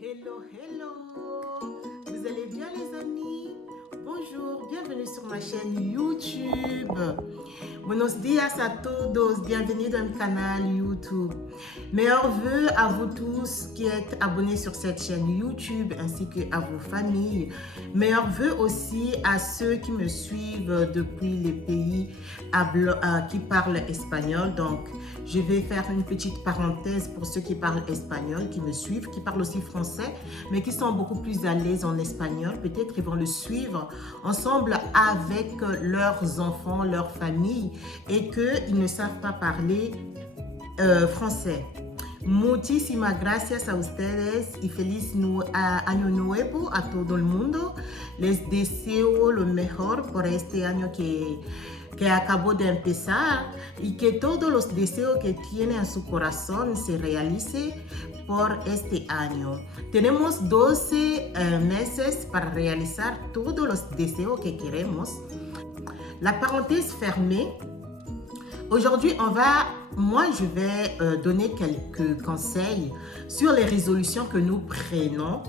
Hello, hello! Vous allez bien les amis? Bonjour, bienvenue sur ma chaîne YouTube. Buenos días a todos, bienvenue dans le canal YouTube. Meilleurs vœux à vous tous qui êtes abonnés sur cette chaîne YouTube ainsi qu'à vos familles. Meilleurs vœux aussi à ceux qui me suivent depuis les pays qui parlent espagnol. Donc, je vais faire une petite parenthèse pour ceux qui parlent espagnol, qui me suivent, qui parlent aussi français, mais qui sont beaucoup plus à l'aise en espagnol. Peut-être ils vont le suivre ensemble avec leurs enfants, leur famille, et qu'ils ne savent pas parler français. Muchísimas gracias a ustedes y feliz año nuevo a todo el mundo. Les deseo lo mejor por este año que acabó de empezar y que todos los deseos que tiene en su corazón se realicen por este año. Tenemos 12 meses para realizar todos los deseos que queremos. La parenthèse fermée. Aujourd'hui, moi, je vais donner quelques conseils sur les résolutions que nous prenons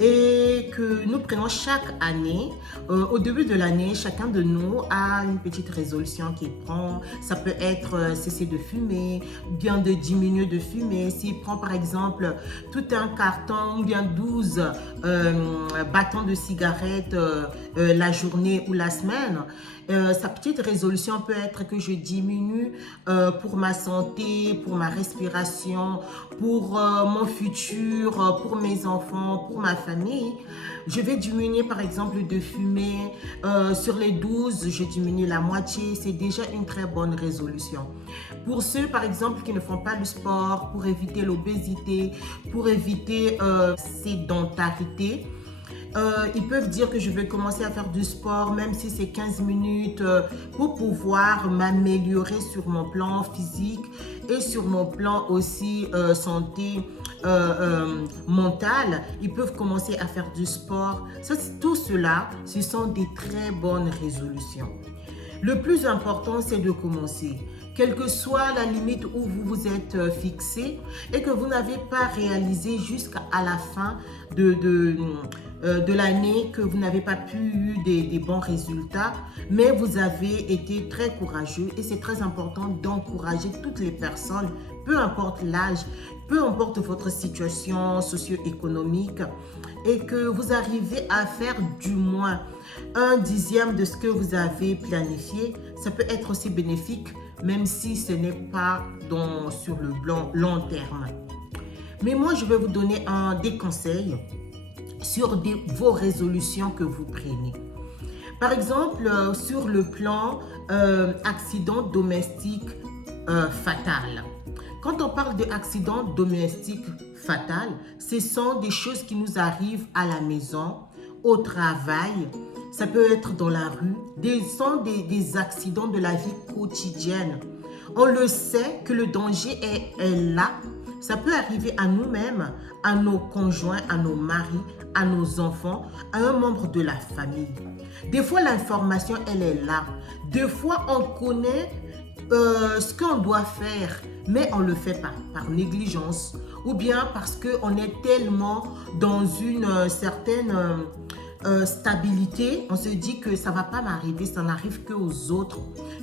et que nous prenons chaque année. Au début de l'année, chacun de nous a une petite résolution qu'il prend. Ça peut être cesser de fumer, bien de diminuer de fumer. S'il prend par exemple tout un carton ou bien 12 bâtons de cigarettes la journée ou la semaine, sa petite résolution peut être que je diminue pour ma santé, pour ma respiration, pour mon futur, pour mes enfants, pour ma famille. Je vais diminuer par exemple de fumer. Sur les 12, je diminue la moitié. C'est déjà une très bonne résolution. Pour ceux par exemple qui ne font pas le sport, pour éviter l'obésité, pour éviter sédentarité, ils peuvent dire que je vais commencer à faire du sport, même si c'est 15 minutes, pour pouvoir m'améliorer sur mon plan physique et sur mon plan aussi santé mentale. Ils peuvent commencer à faire du sport. Tout cela, ce sont des très bonnes résolutions. Le plus important, c'est de commencer. Quelle que soit la limite où vous vous êtes fixé et que vous n'avez pas réalisé jusqu'à la fin de l'année, que vous n'avez pas eu des bons résultats, mais vous avez été très courageux et c'est très important d'encourager toutes les personnes, peu importe l'âge, peu importe votre situation socio-économique, et que vous arrivez à faire du moins 1/10 de ce que vous avez planifié. Ça peut être aussi bénéfique, même si ce n'est pas sur le long terme. Mais moi, je vais vous donner des conseils sur vos résolutions que vous prenez. Par exemple, sur le plan accident domestique fatal. Quand on parle d'accident domestique fatal, ce sont des choses qui nous arrivent à la maison, au travail, ça peut être dans la rue, ce sont des accidents de la vie quotidienne. On le sait que le danger est là. Ça peut arriver à nous-mêmes, à nos conjoints, à nos maris, à nos enfants, à un membre de la famille. Des fois, l'information, elle est là. Des fois, on connaît ce qu'on doit faire, mais on le fait pas par négligence ou bien parce qu'on est tellement dans une certaine stabilité. On se dit que ça va pas m'arriver, ça n'arrive qu'aux autres,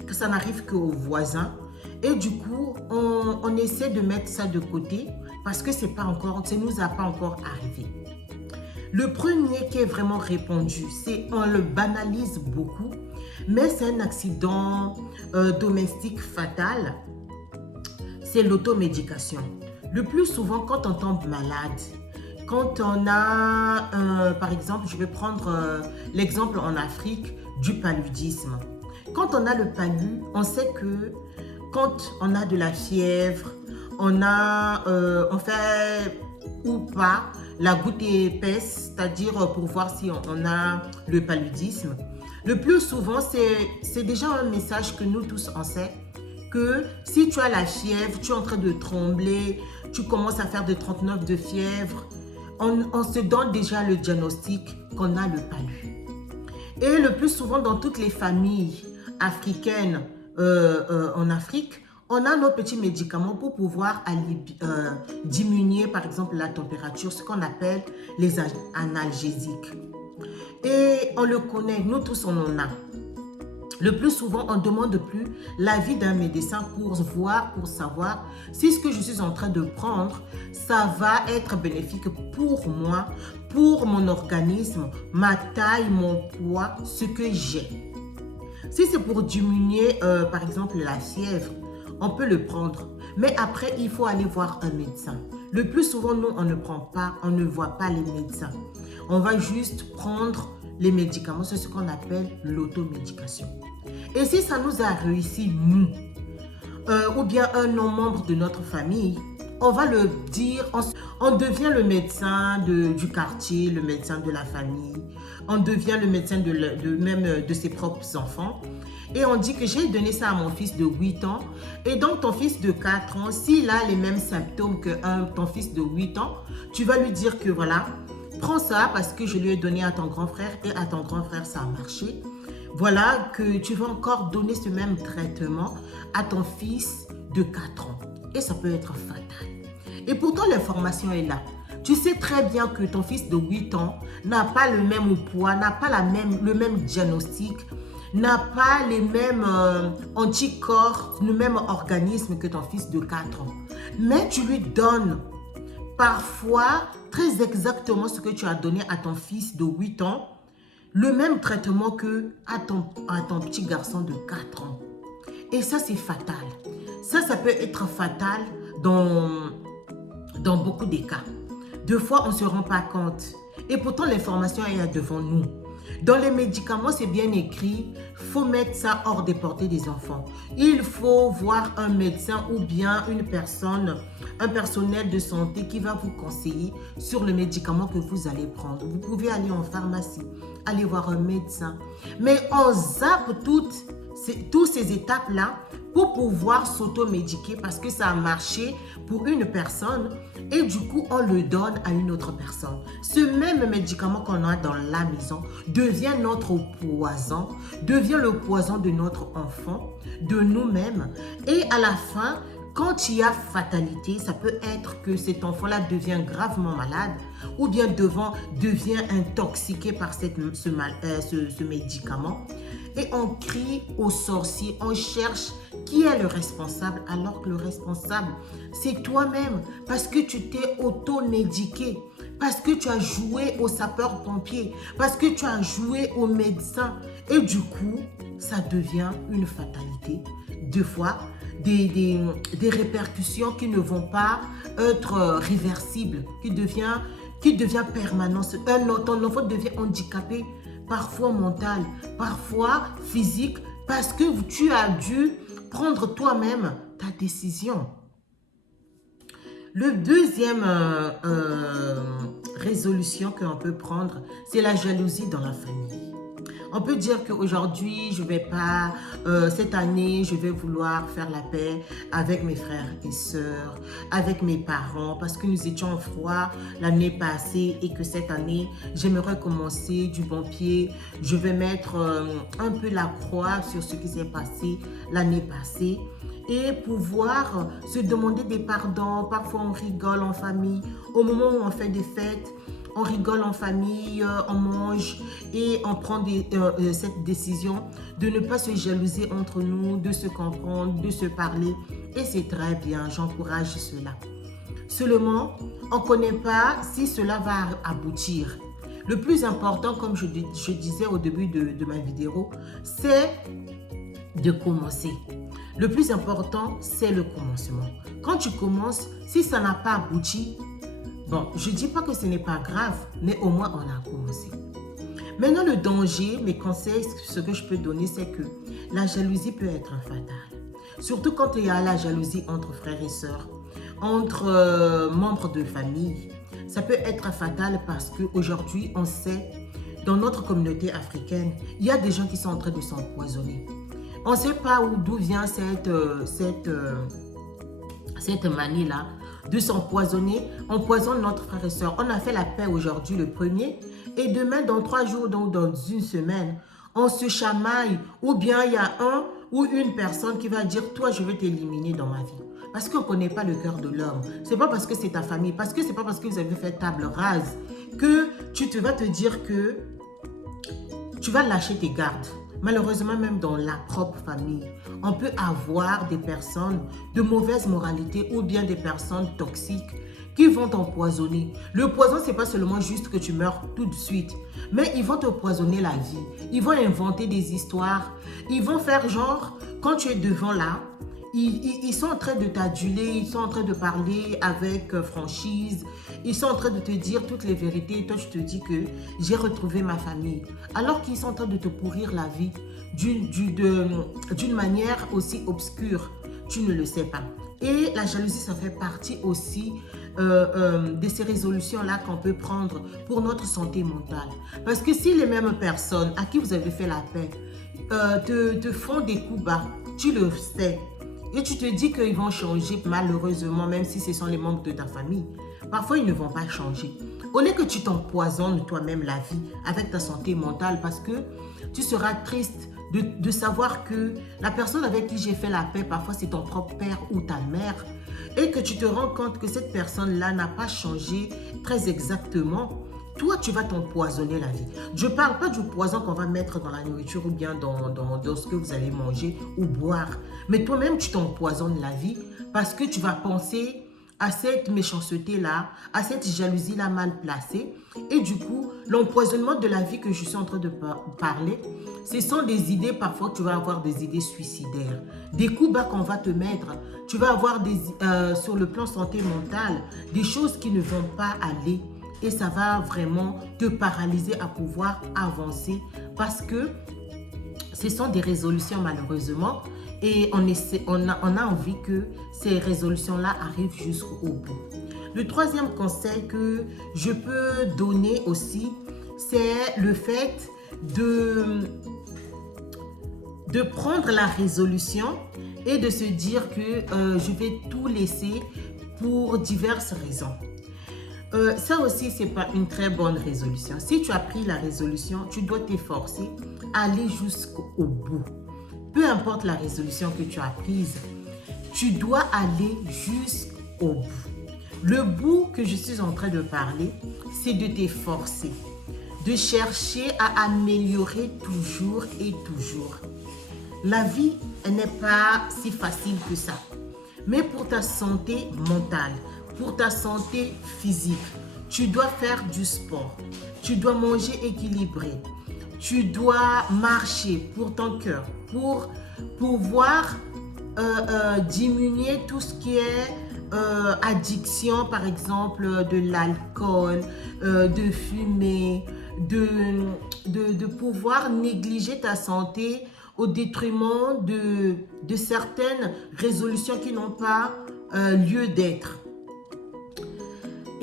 que ça n'arrive qu'aux voisins. Et du coup, on essaie de mettre ça de côté parce que ça ne nous a pas encore arrivé. Le premier qui est vraiment répandu, c'est on le banalise beaucoup, mais c'est un accident domestique fatal. C'est l'automédication. Le plus souvent, quand on tombe malade, quand on a, par exemple, je vais prendre l'exemple en Afrique du paludisme. Quand on a le palud, on sait que quand on a de la fièvre, on fait ou pas la goutte épaisse, c'est-à-dire pour voir si on a le paludisme. Le plus souvent, c'est déjà un message que nous tous on sait, que si tu as la fièvre, tu es en train de trembler, tu commences à faire de 39 de fièvre, on se donne déjà le diagnostic qu'on a le palud. Et le plus souvent, dans toutes les familles africaines en Afrique, on a nos petits médicaments pour pouvoir diminuer, par exemple, la température, ce qu'on appelle les analgésiques. Et on le connaît, nous tous on en a. Le plus souvent, on ne demande plus l'avis d'un médecin pour voir, pour savoir si ce que je suis en train de prendre, ça va être bénéfique pour moi, pour mon organisme, ma taille, mon poids, ce que j'ai. Si c'est pour diminuer, par exemple, la fièvre, on peut le prendre. Mais après, il faut aller voir un médecin. Le plus souvent, nous, on ne prend pas, on ne voit pas les médecins. On va juste prendre les médicaments, c'est ce qu'on appelle l'automédication. Et si ça nous a réussi, nous, ou bien un non-membre de notre famille, on va le dire, on devient le médecin du quartier, le médecin de la famille, on devient le médecin de ses propres enfants. Et on dit que j'ai donné ça à mon fils de 8 ans. Et donc ton fils de 4 ans, s'il a les mêmes symptômes que ton fils de 8 ans, tu vas lui dire que voilà, prends ça parce que je lui ai donné à ton grand frère et à ton grand frère ça a marché. Voilà que tu vas encore donner ce même traitement à ton fils de 4 ans. Et ça peut être fatal. Et pourtant, l'information est là. Tu sais très bien que ton fils de 8 ans n'a pas le même poids, n'a pas le même diagnostic, n'a pas les mêmes anticorps, le même organisme que ton fils de 4 ans. Mais tu lui donnes parfois très exactement ce que tu as donné à ton fils de 8 ans, le même traitement que à ton petit garçon de 4 ans. Et ça, c'est fatal. Ça peut être fatal dans beaucoup de cas. Deux fois, on ne se rend pas compte. Et pourtant, l'information est là devant nous. Dans les médicaments, c'est bien écrit, il faut mettre ça hors des portées des enfants. Il faut voir un médecin ou bien une personne, un personnel de santé qui va vous conseiller sur le médicament que vous allez prendre. Vous pouvez aller en pharmacie, aller voir un médecin. Mais on zappe toutes ces étapes-là pour pouvoir s'automédiquer parce que ça a marché pour une personne et du coup, on le donne à une autre personne. Ce même médicament qu'on a dans la maison devient notre poison, devient le poison de notre enfant, de nous-mêmes. Et à la fin, quand il y a fatalité, ça peut être que cet enfant-là devient gravement malade ou bien devient intoxiqué par ce médicament. Et on crie aux sorciers, on cherche qui est le responsable alors que le responsable, c'est toi-même parce que tu t'es auto-médiqué, parce que tu as joué au sapeur-pompier, parce que tu as joué au médecin. Et du coup, ça devient une fatalité. Deux fois, des répercussions qui ne vont pas être réversibles, qui devient permanent. Ton enfant devient handicapé, parfois mental, parfois physique, parce que tu as dû prendre toi-même ta décision. Le deuxième résolution qu'on peut prendre, c'est la jalousie dans la famille. On peut dire qu'aujourd'hui, je vais pas, cette année, je vais vouloir faire la paix avec mes frères et sœurs, avec mes parents, parce que nous étions en froid l'année passée et que cette année, j'aimerais commencer du bon pied. Je vais mettre un peu la croix sur ce qui s'est passé l'année passée et pouvoir se demander des pardons. Parfois, on rigole en famille. Au moment où on fait des fêtes, on rigole en famille, on mange et on prend cette décision de ne pas se jalouser entre nous, de se comprendre, de se parler. Et c'est très bien, j'encourage cela. Seulement, on ne connaît pas si cela va aboutir. Le plus important, comme je disais au début de ma vidéo, c'est de commencer. Le plus important, c'est le commencement. Quand tu commences, si ça n'a pas abouti, bon, je ne dis pas que ce n'est pas grave, mais au moins on a commencé. Maintenant, le danger, mes conseils, ce que je peux donner, c'est que la jalousie peut être fatale. Surtout quand il y a la jalousie entre frères et sœurs, entre membres de famille. Ça peut être fatal parce qu'aujourd'hui, on sait, dans notre communauté africaine, il y a des gens qui sont en train de s'empoisonner. On ne sait pas d'où vient cette manie-là de s'empoisonner. On empoisonne notre frère et soeur. On a fait la paix aujourd'hui, le 1er. Et demain, dans 3 jours, donc dans une semaine, on se chamaille. Ou bien il y a un ou une personne qui va dire, toi, je veux t'éliminer dans ma vie. Parce qu'on ne connaît pas le cœur de l'homme. Ce n'est pas parce que c'est ta famille, parce que ce n'est pas parce que vous avez fait table rase que vas te dire que tu vas lâcher tes gardes. Malheureusement, même dans la propre famille, on peut avoir des personnes de mauvaise moralité ou bien des personnes toxiques qui vont t'empoisonner. Le poison, ce n'est pas seulement juste que tu meurs tout de suite, mais ils vont te poisonner la vie. Ils vont inventer des histoires. Ils vont faire genre, quand tu es devant là, ils sont en train de t'aduler, ils sont en train de parler avec franchise, ils sont en train de te dire toutes les vérités et toi tu te dis que j'ai retrouvé ma famille. Alors qu'ils sont en train de te pourrir la vie d'une manière aussi obscure, tu ne le sais pas. Et la jalousie, ça fait partie aussi de ces résolutions-là qu'on peut prendre pour notre santé mentale. Parce que si les mêmes personnes à qui vous avez fait la paix te font des coups bas, tu le sais, et tu te dis qu'ils vont changer malheureusement, même si ce sont les membres de ta famille. Parfois, ils ne vont pas changer. Au lieu que tu t'empoisonnes toi-même la vie avec ta santé mentale parce que tu seras triste de savoir que la personne avec qui j'ai fait la paix, parfois c'est ton propre père ou ta mère, et que tu te rends compte que cette personne-là n'a pas changé très exactement, toi, tu vas t'empoisonner la vie. Je ne parle pas du poison qu'on va mettre dans la nourriture ou bien dans ce que vous allez manger ou boire. Mais toi-même, tu t'empoisonnes la vie parce que tu vas penser à cette méchanceté-là, à cette jalousie-là mal placée. Et du coup, l'empoisonnement de la vie que je suis en train de parler, ce sont des idées, parfois tu vas avoir des idées suicidaires. Des coups bas qu'on va te mettre. Tu vas avoir sur le plan santé mentale, des choses qui ne vont pas aller. Et ça va vraiment te paralyser à pouvoir avancer parce que ce sont des résolutions malheureusement et on a envie que ces résolutions-là arrivent jusqu'au bout. Le troisième conseil que je peux donner aussi, c'est le fait de prendre la résolution et de se dire que je vais tout laisser pour diverses raisons. Ça aussi, ce n'est pas une très bonne résolution. Si tu as pris la résolution, tu dois t'efforcer à aller jusqu'au bout. Peu importe la résolution que tu as prise, tu dois aller jusqu'au bout. Le bout que je suis en train de parler, c'est de t'efforcer, de chercher à améliorer toujours et toujours. La vie n'est pas si facile que ça. Mais pour ta santé mentale, pour ta santé physique, tu dois faire du sport, tu dois manger équilibré, tu dois marcher pour ton cœur, pour pouvoir diminuer tout ce qui est addiction, par exemple de l'alcool, de fumer, de pouvoir négliger ta santé au détriment de certaines résolutions qui n'ont pas lieu d'être.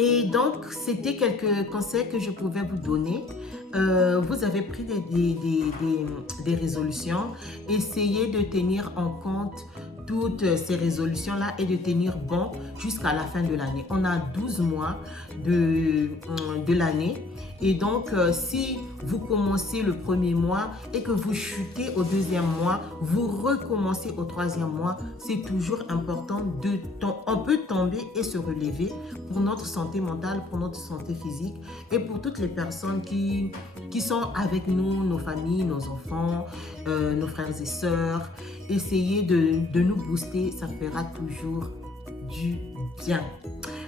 Et donc, c'était quelques conseils que je pouvais vous donner. Vous avez pris des résolutions. Essayez de tenir en compte toutes ces résolutions-là et de tenir bon jusqu'à la fin de l'année. On a 12 mois de l'année. Et donc, si vous commencez le premier mois et que vous chutez au deuxième mois, vous recommencez au troisième mois, c'est toujours important on peut tomber et se relever pour notre santé mentale, pour notre santé physique et pour toutes les personnes qui sont avec nous, nos familles, nos enfants, nos frères et sœurs. Essayez de nous booster, ça fera toujours du bien.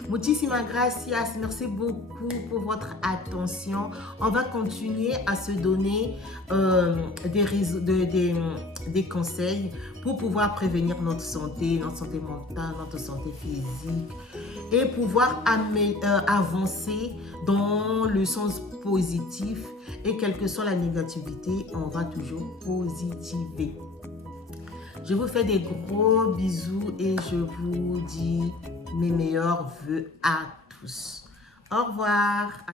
Muchísimas gracias. Merci beaucoup pour votre attention. On va continuer à se donner des conseils pour pouvoir prévenir notre santé mentale, notre santé physique et pouvoir avancer dans le sens positif. Et quelle que soit la négativité, on va toujours positiver. Je vous fais des gros bisous et je vous dis mes meilleurs vœux à tous. Au revoir.